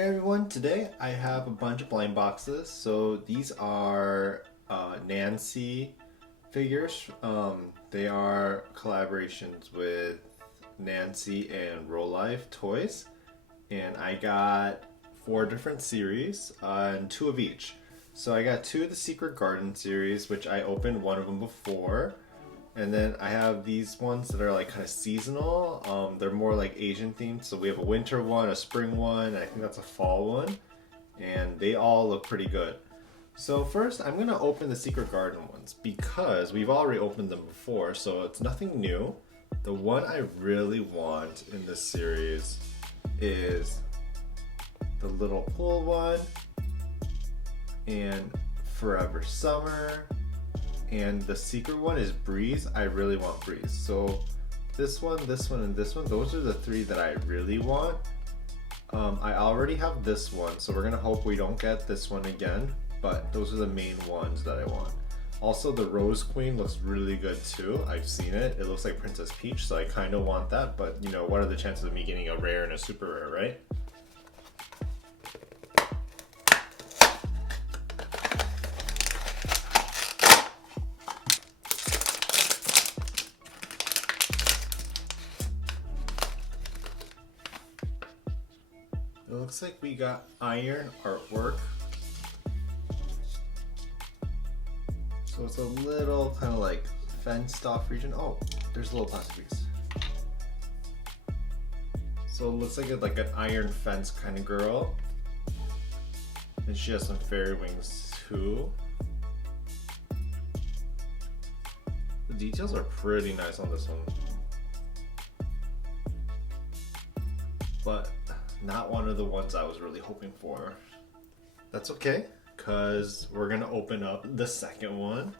Hey everyone, today I have a bunch of blind boxes. So these are Nancy figures. They are collaborations with Nancy and Rolife toys. And I got 4 different series and 2 of each. So I got 2 of the Secret Garden series, which I opened one of them before. And then I have these ones that are like kind of seasonal. They're more like Asian themed. So we have a winter one, a spring one, and I think that's a fall one. And they all look pretty good. So first I'm gonna open the Secret Garden ones because we've already opened them before, so it's nothing new. The one I really want in this series is the little pool one and Forever Summer. And the secret one is Breeze. I really want Breeze. So this one, and this one, those are the 3 that I really want. I already have this one, so we're gonna hope we don't get this one again, but those are the main ones that I want. Also, the Rose Queen looks really good too. I've seen it. It looks like Princess Peach, so I kind of want that, but you know, what are the chances of me getting a rare and a super rare, right? It looks like we got iron artwork. So it's a little kind of like fenced off region. Oh, there's a little plastic piece. So it looks like an iron fence kind of girl. And she has some fairy wings too. The details are pretty nice on this one. But not one of the ones I was really hoping for. That's okay, because we're gonna open up the second one.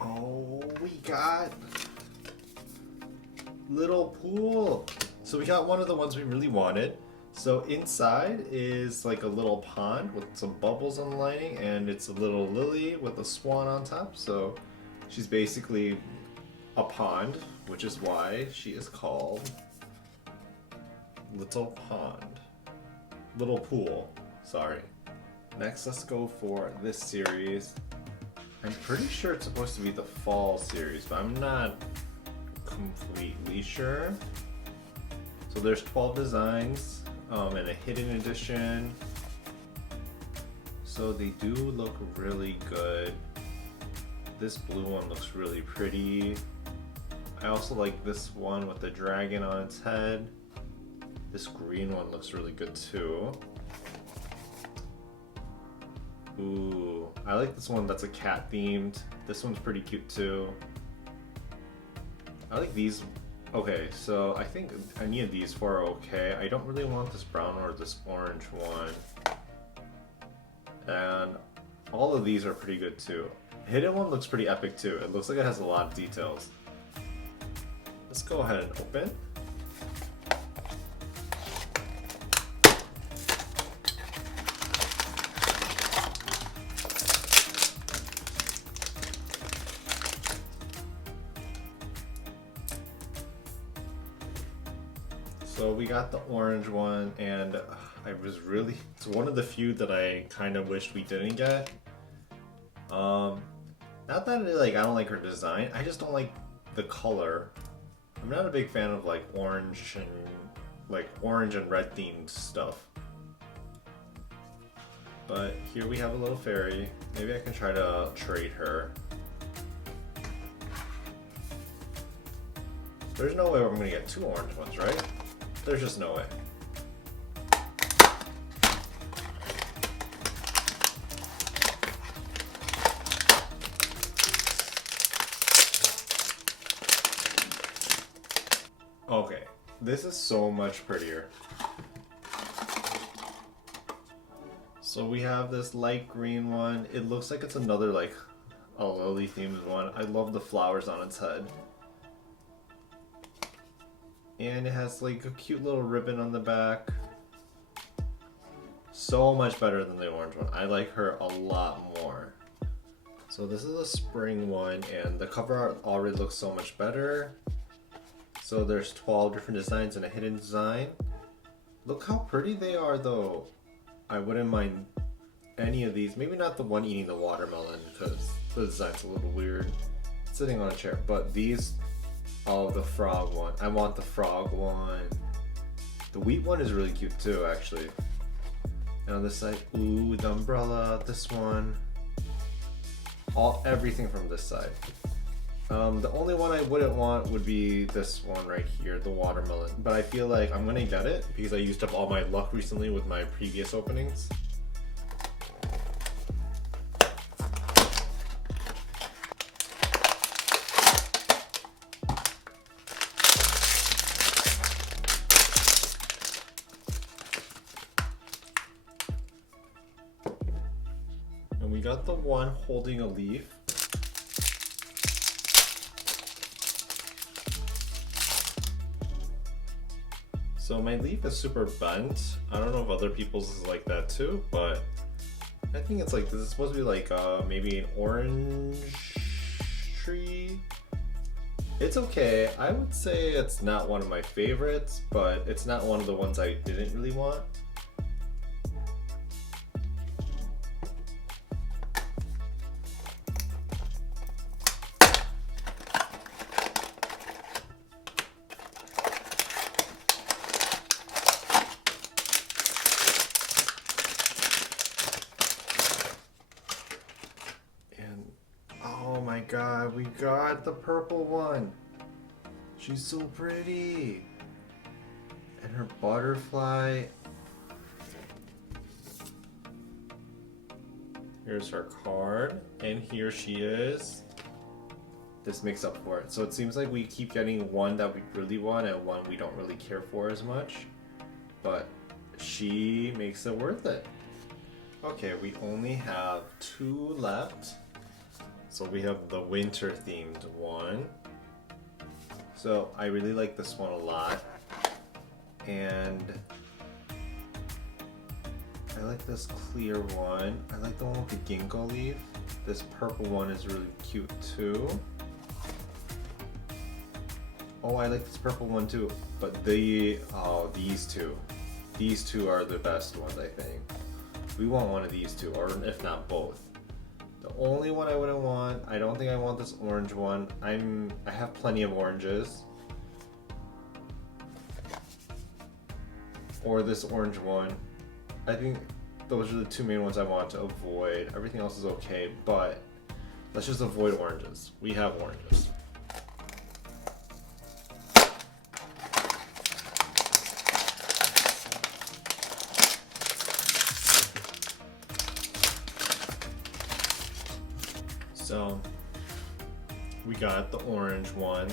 Oh, we got little pool. So we got one of the ones we really wanted. So inside is like a little pond with some bubbles on the lining, and it's a little lily with a swan on top. So she's basically a pond, which is why she is called Little Pond. Little Pool, sorry. Next, let's go for this series. I'm pretty sure it's supposed to be the fall series, but I'm not completely sure. So there's 12 designs and a hidden edition. So they do look really good. This blue one looks really pretty. I also like this one with the dragon on its head. This green one looks really good too. Ooh, I like this one that's a cat themed. This one's pretty cute too. I like these. Okay, so I think any of these 4 are okay. I don't really want this brown or this orange one. And all of these are pretty good too. Hidden one looks pretty epic too. It looks like it has a lot of details. Let's go ahead and open. So we got the orange one, and it's one of the few that I kind of wished we didn't get. Not that I don't like her design, I just don't like the color. I'm not a big fan of orange and red themed stuff. But here we have a little fairy. Maybe I can try to trade her. There's no way I'm gonna get 2 orange ones, right? There's just no way. Okay, this is so much prettier. So we have this light green one. It looks like it's another a lily themed one. I love the flowers on its head. And it has like a cute little ribbon on the back. So much better than the orange one. I like her a lot more. So this is a spring one, and the cover art already looks so much better. So there's 12 different designs and a hidden design. Look how pretty they are though. I wouldn't mind any of these. Maybe not the one eating the watermelon because the design's a little weird. Sitting on a chair. But these, oh, the frog one. I want the frog one. The wheat one is really cute too, actually. And on this side, ooh, the umbrella, this one. Everything from this side. The only one I wouldn't want would be this one right here, the watermelon. But I feel like I'm gonna get it because I used up all my luck recently with my previous openings. And we got the one holding a leaf. So my leaf is super bent. I don't know if other people's is like that too, but I think it's like, this is supposed to be like maybe an orange tree. It's okay. I would say it's not one of my favorites, but it's not one of the ones I didn't really want. Oh my god, we got the purple one. She's so pretty. And her butterfly. Here's her card, and here she is. This makes up for it. So it seems like we keep getting one that we really want and one we don't really care for as much. But she makes it worth it. Okay, we only have 2 left. So we have the winter themed one. So I really like this one a lot. And I like this clear one. I like the one with the ginkgo leaf. This purple one is really cute too. Oh, I like this purple one too. But these two. These two are the best ones, I think. We want one of these two, or if not both. The only one I wouldn't want, I don't think I want this orange one. I have plenty of oranges. Or this orange one. I think those are the 2 main ones I want to avoid. Everything else is okay, but let's just avoid oranges. We have oranges. So we got the orange one.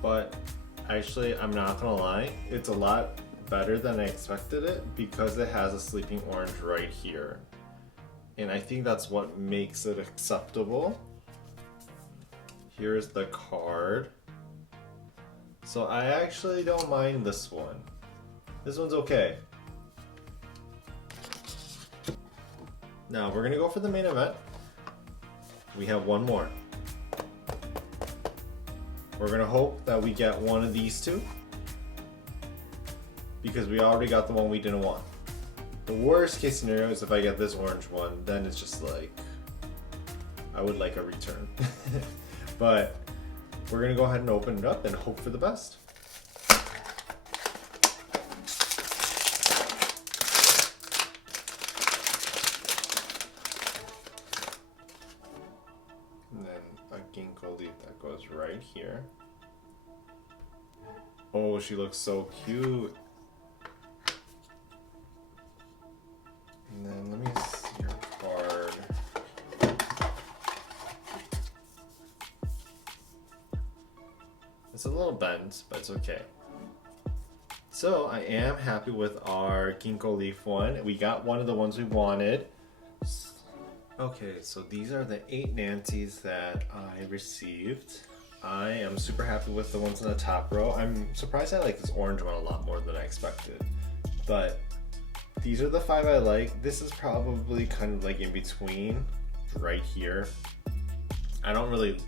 But actually, I'm not gonna lie, it's a lot better than I expected it because it has a sleeping orange right here. And I think that's what makes it acceptable. Here's the card. So I actually don't mind this one. This one's okay. Now we're gonna go for the main event. We have one more. We're gonna hope that we get one of these two because we already got the one we didn't want. The worst case scenario is if I get this orange one, then it's just like, I would like a return. But we're gonna go ahead and open it up and hope for the best. And then a ginkgo leaf that goes right here. Oh, she looks so cute. And then let me see her card. It's a little bent, but it's okay. So I am happy with our ginkgo leaf one. We got one of the ones we wanted. Okay, so these are the 8 Nancy's that I received. I am super happy with the ones in the top row. I'm surprised I like this orange one a lot more than I expected. But these are the 5 I like. This is probably kind of like in between, right here. I don't really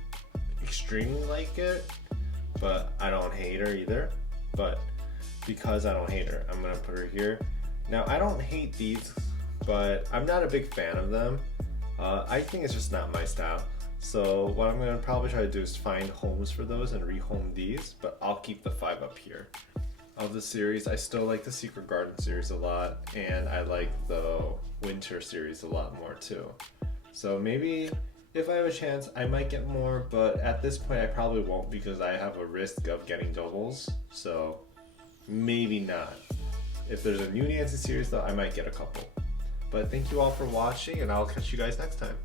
extremely like it, but I don't hate her either. But because I don't hate her, I'm gonna put her here. Now I don't hate these, but I'm not a big fan of them. I think it's just not my style. So what I'm gonna probably try to do is find homes for those and rehome these, but I'll keep the 5 up here. Of the series, I still like the Secret Garden series a lot, and I like the Winter series a lot more too. So maybe if I have a chance, I might get more, but at this point I probably won't because I have a risk of getting doubles, so maybe not. If there's a new Nancy series though, I might get a couple. But thank you all for watching, and I'll catch you guys next time.